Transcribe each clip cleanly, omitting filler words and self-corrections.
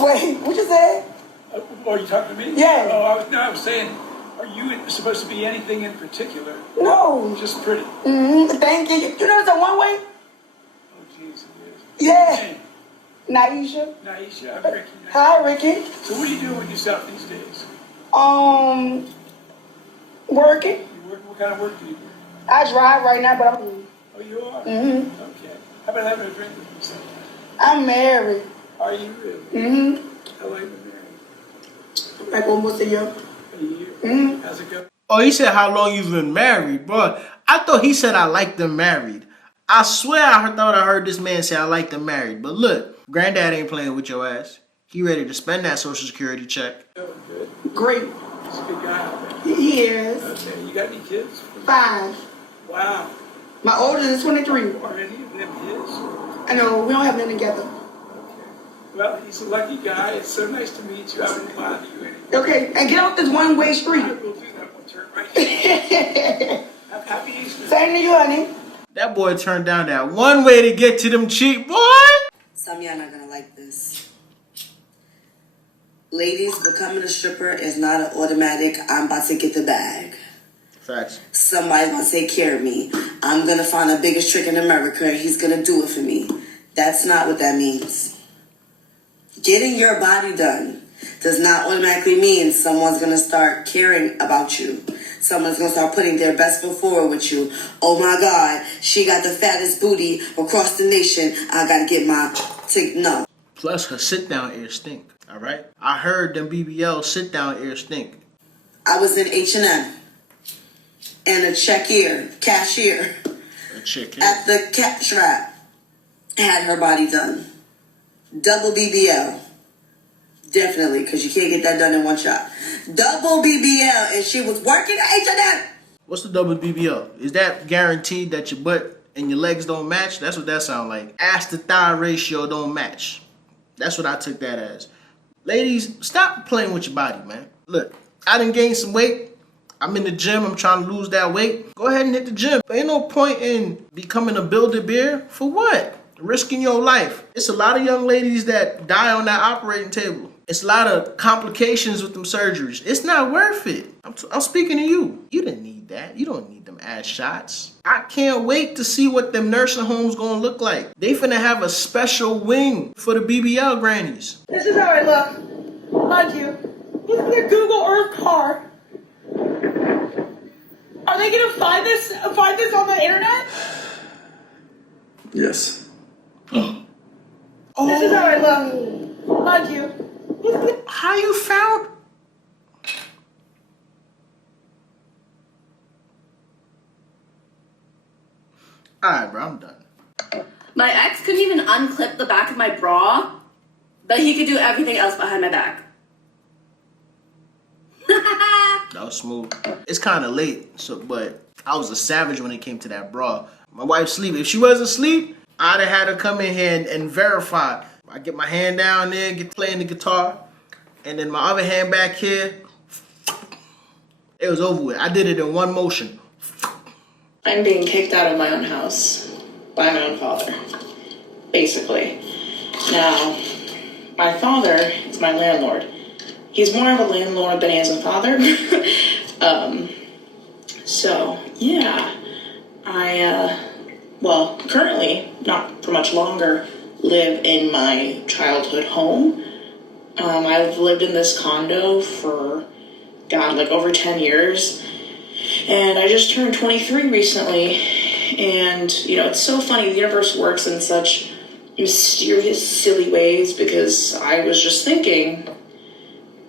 Wait, what you said? Oh, you talking to me? Yeah. Oh, I was saying, are you supposed to be anything in particular? No. Just pretty. Thank you. You know it's a one-way? Oh, jeez, it is. Yeah. Hey, Naisha. Naisha, I'm Ricky. Hi, Ricky. So what are you doing with yourself these days? Working. You work, what kind of work do you do? I drive right now, but I'm... Oh, you are? Mm-hmm. Okay. How about having a drink with me sometime? I'm married. Are you really? Mm-hmm. How long have you been married? Like almost a year. A year? Mm-hmm. How's it go? Oh, he said how long you've been married, bro. I thought he said I like them married. I swear I thought I heard this man say I like them married. But look, granddad ain't playing with your ass. He ready to spend that Social Security check. Oh, good. Great. He's a good guy, I bet. He is. Okay. You got any kids? 5. Wow. My oldest is 23. Are any of them his? I know, we don't have them together. Okay. Well, he's a lucky guy. It's so nice to meet you. I wouldn't bother you anymore. Okay, and get off this one-way street. I will do that one. Turn right here. Happy Easter. Same to you, honey. That boy turned down that one way to get to them cheap, boy. Some of y'all not gonna like this. Ladies, becoming a stripper is not an automatic, I'm about to get the bag. Facts. Somebody's gonna take care of me. I'm gonna find the biggest trick in America and he's gonna do it for me. That's not what that means. Getting your body done does not automatically mean someone's gonna start caring about you. Someone's gonna start putting their best foot forward with you. Oh my God, she got the fattest booty across the nation. I gotta get my no. Plus her sit-down ears stink, all right? I heard them BBL sit-down ears stink. I was in H&M and a cashier A chick at the cash wrap had her body done. Double BBL. Definitely, because you can't get that done in one shot. Double BBL, and she was working at H&M. What's the double BBL? Is that guaranteed that your butt and your legs don't match? That's what that sound like. Ass to thigh ratio don't match. That's what I took that as. Ladies, stop playing with your body, man. Look, I done gained some weight. I'm in the gym. I'm trying to lose that weight. Go ahead and hit the gym. There ain't no point in becoming a Build-A-Bear. For what? Risking your life. It's a lot of young ladies that die on that operating table. It's a lot of complications with them surgeries. It's not worth it. I'm speaking to you. You didn't need that. You don't need them ass shots. I can't wait to see what them nursing homes gonna look like. They finna have a special wing for the BBL grannies. This is how I look. Mind you, look at the Google Earth car. Are they gonna find this on the internet? Yes. Oh. This is how I look. Mind you. How you found? Alright, bro, I'm done. My ex couldn't even unclip the back of my bra, but he could do everything else behind my back. That was smooth. It's kind of late, but I was a savage when it came to that bra. My wife's asleep. If she wasn't asleep, I'd have had her come in here and verify. I get my hand down there, get playing the guitar, and then my other hand back here. It was over with. I did it in one motion. I'm being kicked out of my own house by my own father, basically. Now, my father is my landlord. He's more of a landlord than he is a father. So, yeah, currently, not for much longer, live in my childhood home. I've lived in this condo for, over 10 years. And I just turned 23 recently. And, it's so funny. The universe works in such mysterious, silly ways because I was just thinking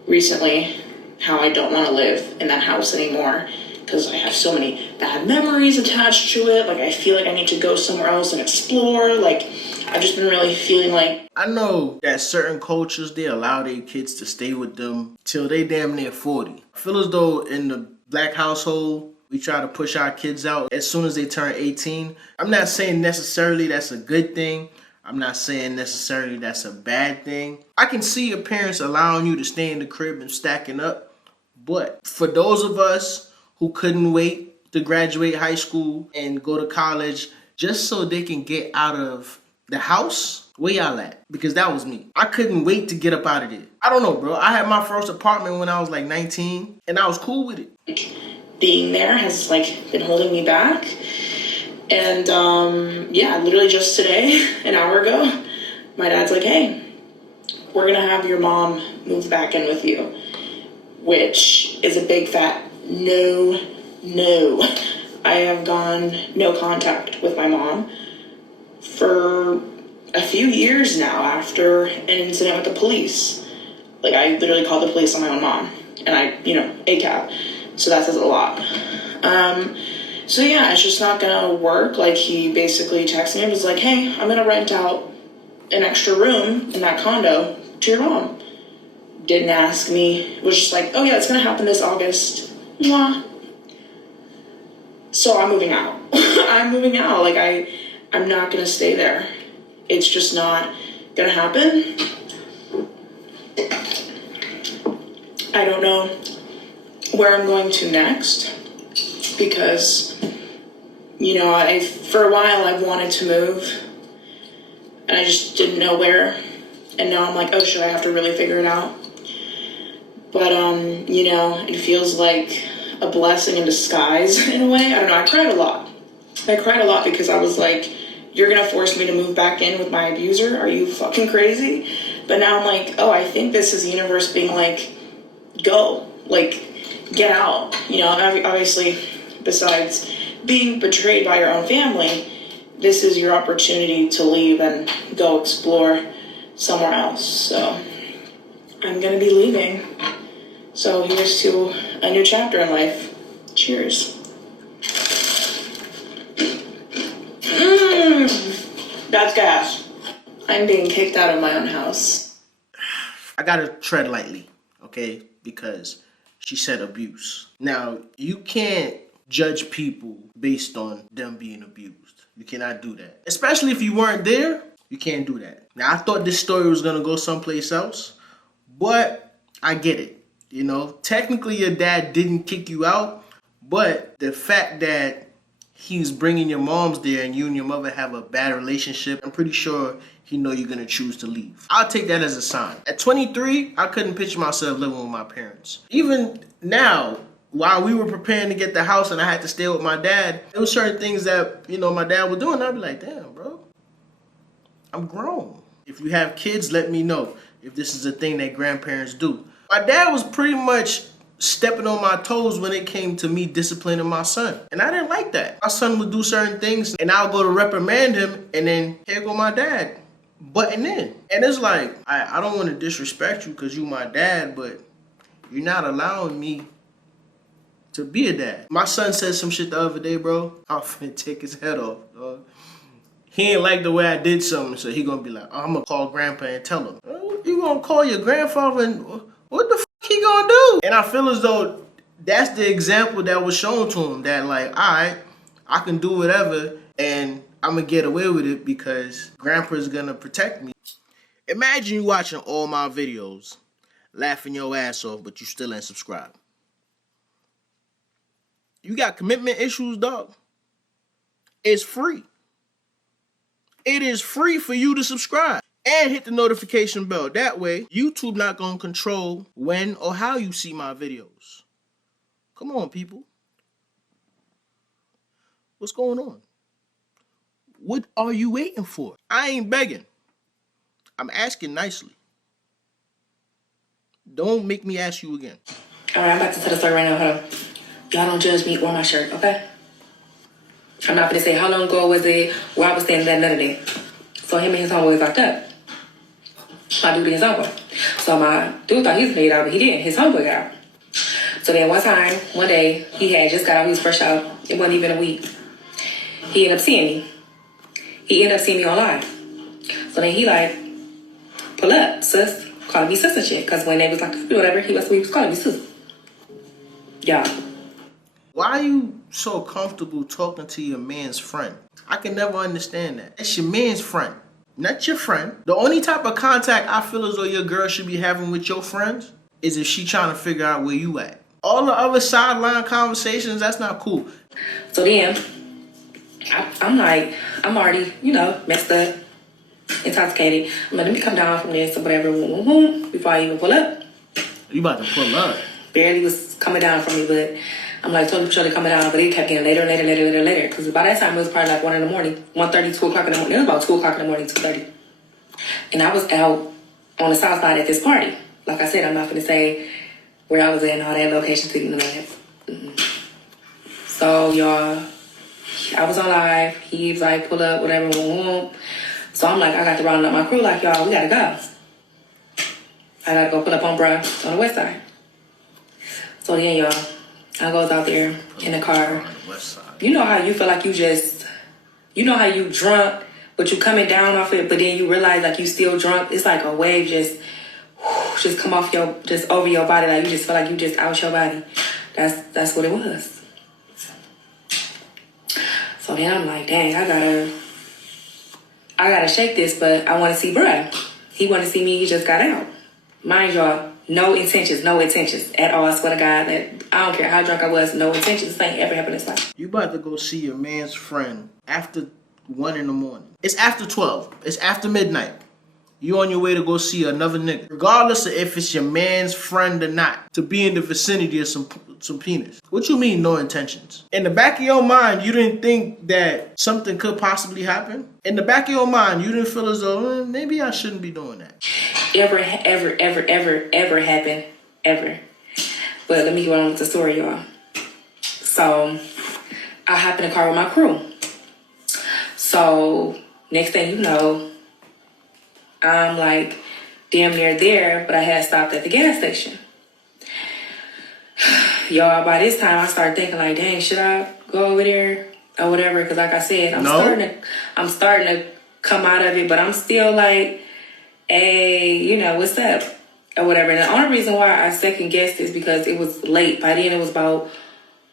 recently how I don't want to live in that house anymore because I have so many bad memories attached to it. I feel like I need to go somewhere else and explore. I've just been really feeling like... I know that certain cultures, they allow their kids to stay with them till they damn near 40. I feel as though in the black household, we try to push our kids out as soon as they turn 18. I'm not saying necessarily that's a good thing. I'm not saying necessarily that's a bad thing. I can see your parents allowing you to stay in the crib and stacking up. But for those of us who couldn't wait to graduate high school and go to college just so they can get out of the house Where y'all at? Because that was me. I couldn't wait to get up out of there. I don't know, bro. I had my first apartment when I was like 19, and I was cool with it. Being there has like been holding me back. And yeah, literally just today, an hour ago, my dad's like, hey, we're gonna have your mom move back in with you. Which is a big fat no. I have gone no contact with my mom for a few years now after an incident with the police. Like, I literally called the police on my own mom. And I, ACAB. So that says a lot. So yeah, it's just not gonna work. Like, he basically texted me and was like, hey, I'm gonna rent out an extra room in that condo to your mom. Didn't ask me. Was just like, oh yeah, it's gonna happen this August. Mwah. So I'm moving out. I'm moving out. Like, I'm not gonna stay there. It's just not gonna happen. I don't know where I'm going to next because, for a while I've wanted to move and I just didn't know where. And now I'm like, oh, should I have to really figure it out? But, it feels like a blessing in disguise in a way. I don't know. I cried a lot. Because I was like, you're going to force me to move back in with my abuser? Are you fucking crazy? But now I'm like, oh, I think this is the universe being like, go, like, get out. Obviously, besides being betrayed by your own family, this is your opportunity to leave and go explore somewhere else. So I'm going to be leaving. So here's to a new chapter in life. Cheers. That's gas. I'm being kicked out of my own house. I gotta tread lightly, okay? Because she said abuse. Now, you can't judge people based on them being abused. You cannot do that. Especially if you weren't there, you can't do that. Now, I thought this story was gonna go someplace else, but I get it. Technically your dad didn't kick you out, but the fact that he's bringing your moms there and you and your mother have a bad relationship, I'm pretty sure he know you're going to choose to leave. I'll take that as a sign. At 23, I couldn't picture myself living with my parents. Even now, while we were preparing to get the house and I had to stay with my dad, there were certain things that, my dad was doing. I'd be like, damn, bro, I'm grown. If you have kids, let me know if this is a thing that grandparents do. My dad was pretty much stepping on my toes when it came to me disciplining my son. And I didn't like that. My son would do certain things and I'll go to reprimand him and then here go my dad butting in. And it's like, I don't want to disrespect you because you my dad, but you're not allowing me to be a dad. My son said some shit the other day, bro. I'm finna take his head off, dog. He ain't like the way I did something, so he gonna be like, oh, I'm gonna call grandpa and tell him. Oh, you gonna call your grandfather and what the fuck he gonna do? And I feel as though that's the example that was shown to him, that like, all right, I can do whatever and I'm gonna get away with it because grandpa's gonna protect me. Imagine you watching all my videos, laughing your ass off, but you still ain't subscribed. You got commitment issues, dog? It's free. It is free for you to subscribe and hit the notification bell. That way, YouTube not gonna control when or how you see my videos. Come on, people. What's going on? What are you waiting for? I ain't begging. I'm asking nicely. Don't make me ask you again. All right, I'm about to tell the story right now. Hold on. Y'all don't judge me or my shirt, okay? I'm not gonna say how long ago was it, where I was standing at, none of that. So him and his homeboy was locked up. My dude and his homeboy. So my dude thought he was made out, but he didn't. His homeboy got out. So then one day, he had just got out, he was fresh out. It wasn't even a week. He ended up seeing me. He ended up seeing me on live. So then he like, pull up, sis. Calling me sis and shit. Because when they was locked up or whatever, he was calling me sis. Yeah. Why are you so comfortable talking to your man's friend? I can never understand that. It's your man's friend, not your friend. The only type of contact I feel as though your girl should be having with your friends is if she trying to figure out where you at. All the other sideline conversations, that's not cool. So then, I'm like, I'm already, messed up. intoxicated. I'm like, let me come down from this or whatever, before I even pull up. You about to pull up? Barely was coming down from me, but I'm like totally for sure coming down, but it kept getting later. Because by that time it was probably like 1 in the morning, 1:30, 2 o'clock in the morning. It was about 2 o'clock in the morning, 2:30. And I was out on the south side at this party. Like I said, I'm not going to say where I was at and all that location to you know that. So y'all, I was on live. He was like, pull up, whatever, So I'm like, I got to round up my crew. Like, y'all, we gotta go. I gotta go pull up on bruh on the west side. So then, y'all, I goes out there in the car. You know how you feel like you know how you drunk, but you coming down off it, but then you realize like you still drunk. It's like a wave just come off just over your body. Like you just feel like you just out your body. That's what it was. So then I'm like, dang, I gotta shake this, but I want to see bruh. He want to see me. He just got out. Mind y'all, no intentions at all. I swear to God that I don't care how drunk I was, no intentions. This ain't ever happened in this life. You about to go see your man's friend after 1 in the morning. It's after 12. It's after midnight. You on your way to go see another nigga. Regardless of if it's your man's friend or not, to be in the vicinity of some penis. What you mean, no intentions? In the back of your mind, you didn't think that something could possibly happen? In the back of your mind, you didn't feel as though, maybe I shouldn't be doing that. Ever happen, ever. But let me go on with the story, y'all. So, I hop in the car with my crew. So, next thing you know, I'm like damn near there, but I had stopped at the gas station. Y'all, by this time, I started thinking like, dang, should I go over there or whatever? Because like I said, I'm starting to come out of it, but I'm still like, hey, you know, what's up? Or whatever. And the only reason why I second guessed is because it was late. By then, it was about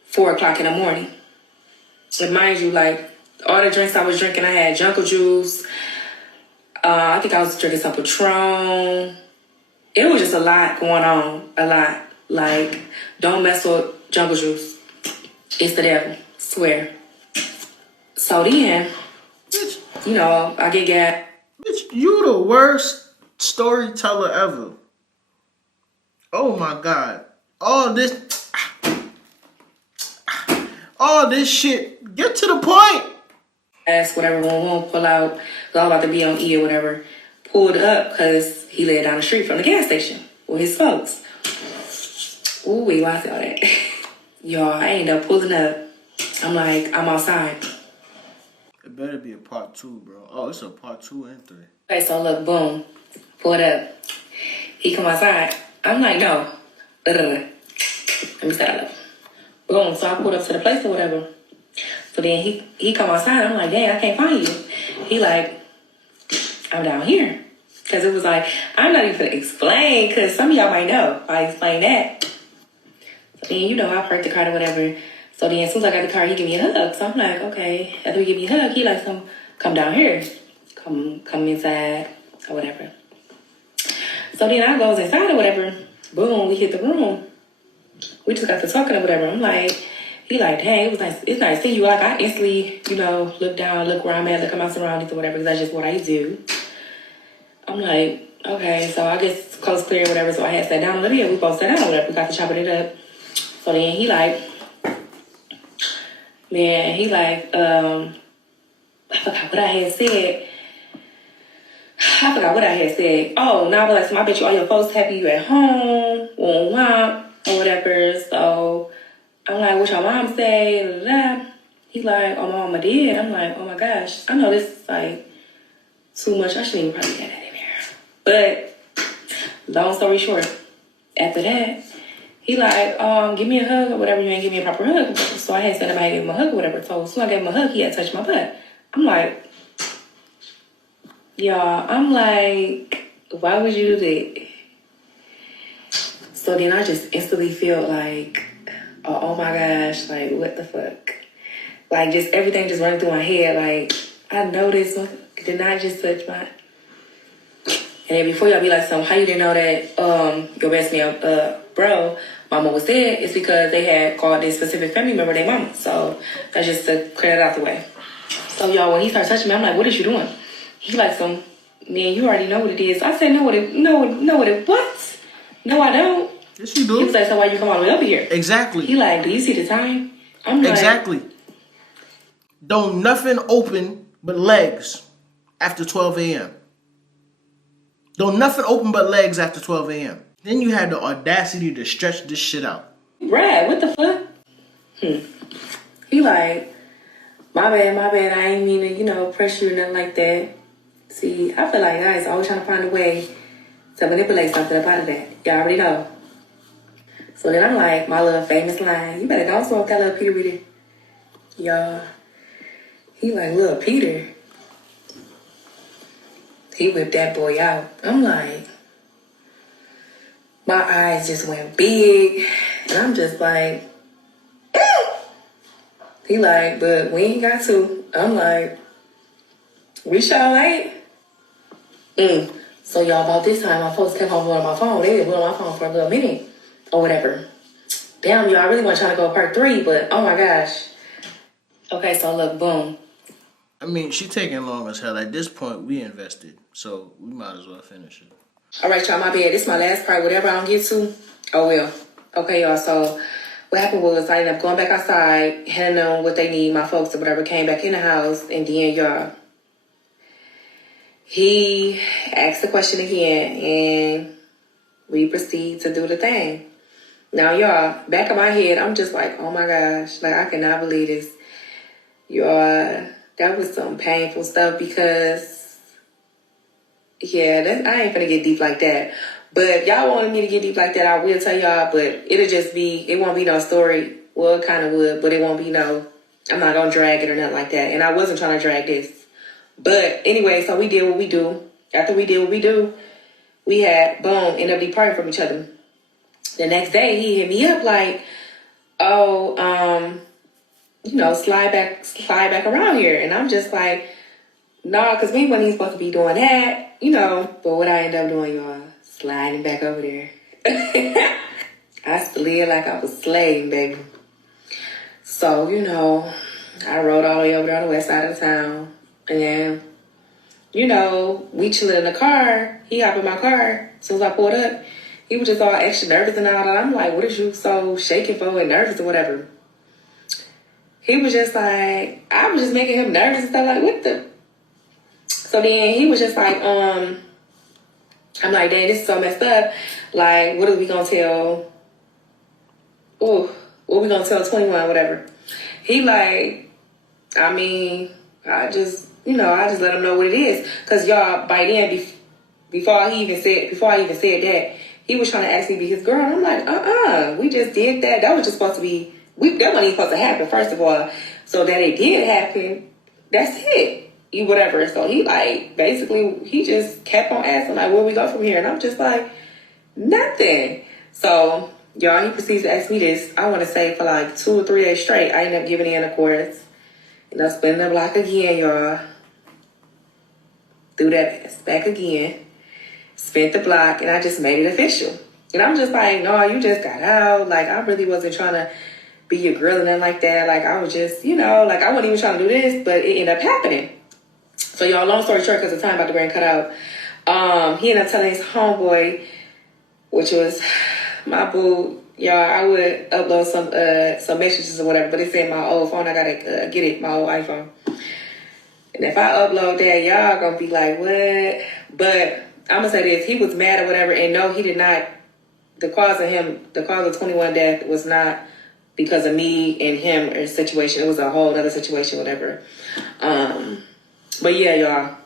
4 o'clock in the morning. And mind you, like, all the drinks I was drinking, I had Jungle Juice. I think I was drinking some Patron. It was just a lot going on. A lot. Like, don't mess with Jungle Juice. It's the devil. Swear. So then, you know, I get gas. Bitch, you the worst storyteller ever. Oh my God. All this shit. Get to the point. Ask whatever, won't pull out. I was about to be on E or whatever. Pulled up because he lived down the street from the gas station with his folks. Ooh, wait, why I say all that? Y'all, I ended up pulling up. I'm like, I'm outside. It better be a part 2, bro. Oh, it's a part 2 and 3. Okay, so look, boom. Pulled up. He come outside. I'm like, no. Let me start up. Boom, so I pulled up to the place or whatever. So then he come outside. I'm like, dang, I can't find you. He like, I'm down here. Because it was like, I'm not even going to explain because some of y'all might know if I explain that. So then, you know, I parked the car or whatever. So then as soon as I got the car, he give me a hug. So I'm like, okay. After he give me a hug, he like, come down here. Come inside or whatever. So then I goes inside or whatever. Boom, we hit the room. We just got to talking or whatever. I'm like, he like, dang, it was nice. It's nice to see you. Like, I instantly, you know, look down, look where I'm at, look at my surroundings or whatever, because that's just what I do. I'm like, okay, so I guess close clear or whatever. So I had sat down a little bit. We both sat down or whatever. We got to chopping it up. So then he like, I forgot what I had said. Oh, now I was like, I bet you all your folks happy you at home, or whatever. So I'm like, what your mom say? Da, da, da. He like, oh, my mama did. I'm like, oh my gosh, I know this is like too much. I shouldn't even probably get that in there. But long story short, after that, he like, give me a hug or whatever. You ain't give me a proper hug. So I had said I gave him a hug or whatever. So as soon as I gave him a hug, he had touched my butt. I'm like, y'all, why would you do that? So then I just instantly feel like, oh my gosh, like, what the fuck? Like, just everything just running through my head. Like, I know this one did not just touch my... And then before y'all be like, so how you didn't know that your best man, bro, mama was dead? It's because they had called this specific family member their mama. So that's just to clear that out the way. So y'all, when he started touching me, I'm like, what is you doing? He like, man, you already know what it is. I said, know what it what? No, I don't. Yes, you He do. was like, so why you come all the way over here? Exactly. He like, do you see the time? I'm like, Exactly. Don't nothing open but legs after 12 a.m. Don't nothing open but legs after 12 a.m. Then you had the audacity to stretch this shit out. Brad, what the fuck? He like, my bad, I ain't mean to, pressure you or nothing like that. See, I feel like guys always trying to find a way to manipulate something up out of that. Y'all already know. So then I'm like, my little famous line, you better go smoke that little Peter with it. Y'all, he like, little Peter. He whipped that boy out. I'm like, my eyes just went big. And I'm just like, he like, but we ain't got to. I'm like, we sure ain't. So y'all, about this time, my folks kept on blowing my phone. They didn't blow my phone for a little minute or whatever. Damn, y'all, I really want y'all to go part 3, but oh my gosh. Okay, so look, boom. I mean, she taking long as hell. At this point, we invested, so we might as well finish it. All right, y'all, my bad. This is my last part. Whatever I don't get to, oh well. Okay, y'all, so what happened was I ended up going back outside, handing them what they need, my folks or whatever, came back in the house, and then y'all, he asked the question again, and we proceed to do the thing. Now, y'all, back of my head, I'm just like, oh my gosh, like, I cannot believe this. Y'all, that was some painful stuff because, yeah, I ain't gonna get deep like that. But if y'all wanted me to get deep like that, I will tell y'all, but it won't be no story. Well, it kind of would, but it won't be I'm not gonna drag it or nothing like that. And I wasn't trying to drag this. But anyway, so we did what we do. After we did what we do, we had, boom, ended up departing from each other. The next day, he hit me up like, oh, slide back around here. And I'm just like, nah, because we wasn't even supposed to be doing that, But what I ended up doing, y'all, sliding back over there. I slid like I was slaying, baby. So, I rode all the way over there on the west side of the town. And then, we chilling in the car. He hopped in my car. As soon as I pulled up, he was just all extra nervous and all that. I'm like, what is you so shaking for and nervous or whatever? He was just like, I was just making him nervous and stuff like, what the? So then he was just like, I'm like, dang, this is so messed up. Like, what are we going to tell? What we going to tell 21, whatever. He like, I mean, I just let him know what it is. Because y'all, by then, before I even said that, he was trying to ask me to be his girl. And I'm like, we just did that. That was just supposed to be, that wasn't even supposed to happen, first of all. So that it did happen, that's it. Whatever. So he basically, he just kept on asking, like, where we go from here? And I'm just like, nothing. So, y'all, he proceeds to ask me this, I want to say for like 2 or 3 days straight. I ended up giving in, of course. And I spent the block again, y'all. Threw that ass back again. Spent the block, and I just made it official. And I'm just like, no, you just got out. Like, I really wasn't trying to be your girl and nothing like that. Like, I was just, like, I wasn't even trying to do this, but it ended up happening. So, y'all, long story short, because the time about to get cut out, he ended up telling his homeboy, which was my boo, y'all, I would upload some messages or whatever, but it said my old phone, I gotta get it, my old iPhone. And if I upload that, y'all gonna be like, what? But I'm gonna say this, he was mad or whatever, and no, he did not, the cause of 21 death was not because of me and him or situation. It was a whole other situation, whatever. But yeah, y'all.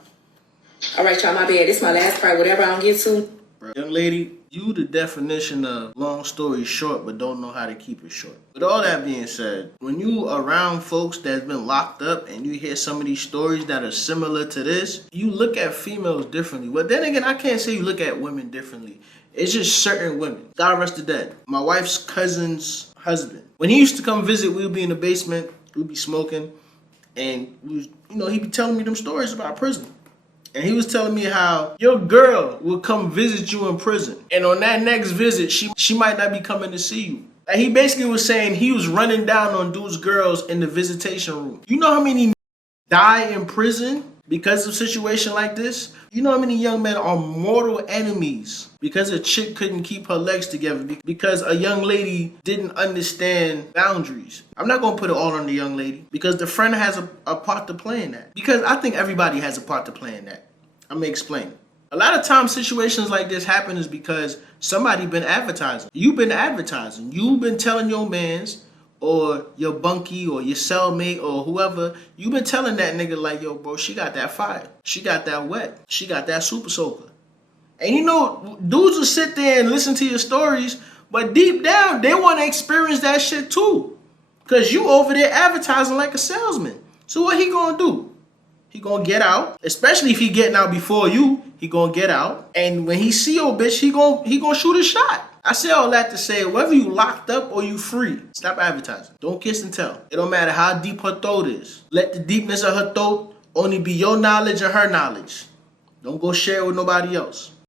All right, y'all, my bad. This is my last part. Whatever I don't get to. Young lady, you the definition of long story short, but don't know how to keep it short. With all that being said, when you around folks that's been locked up and you hear some of these stories that are similar to this, you look at females differently. But then again, I can't say you look at women differently. It's just certain women. God rest the dead. My wife's cousin's husband. When he used to come visit, we would be in the basement, we'd be smoking, and he'd be telling me them stories about prison. And he was telling me how your girl will come visit you in prison. And on that next visit, she might not be coming to see you. Like, he basically was saying he was running down on dudes' girls in the visitation room. You know how many die in prison because of a situation like this? You know how many young men are mortal enemies because a chick couldn't keep her legs together because a young lady didn't understand boundaries. I'm not going to put it all on the young lady because the friend has a part to play in that. Because I think everybody has a part to play in that. I'm going to explain. A lot of times situations like this happen is because somebody been advertising. You've been advertising. You've been telling your mans or your bunkie or your cellmate or whoever, you've been telling that nigga like, yo, bro, she got that fire. She got that wet. She got that super soaker. And you know, dudes will sit there and listen to your stories, but deep down, they want to experience that shit too. Because you over there advertising like a salesman. So what he gonna do? He gonna get out, especially if he getting out before you. He gonna get out, and when he see your bitch, he gonna shoot a shot. I say all that to say, whether you locked up or you free, stop advertising. Don't kiss and tell. It don't matter how deep her throat is. Let the deepness of her throat only be your knowledge and her knowledge. Don't go share it with nobody else.